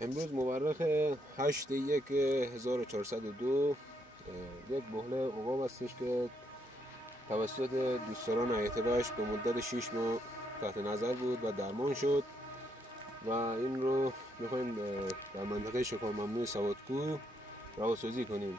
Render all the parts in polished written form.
امروز مورخ 8/1/1402 یک بحله عقاب هستش که توسط دوستداران هیئت بهشت به مدت 6 ماه تحت نظر بود و درمان شد و این رو میخوایم در منطقه شکار ممنوع سوادکوه رهاسازی کنیم.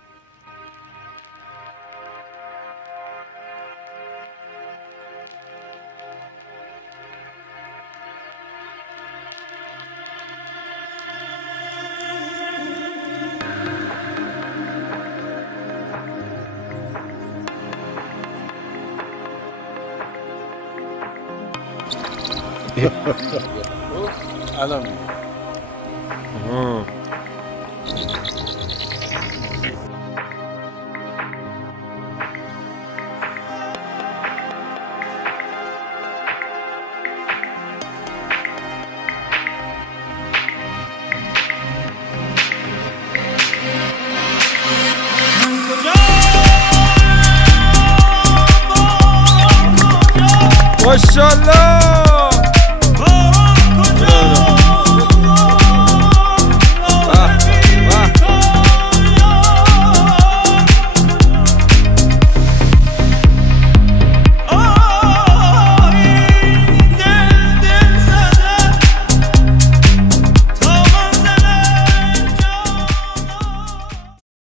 الان ماشاءالله.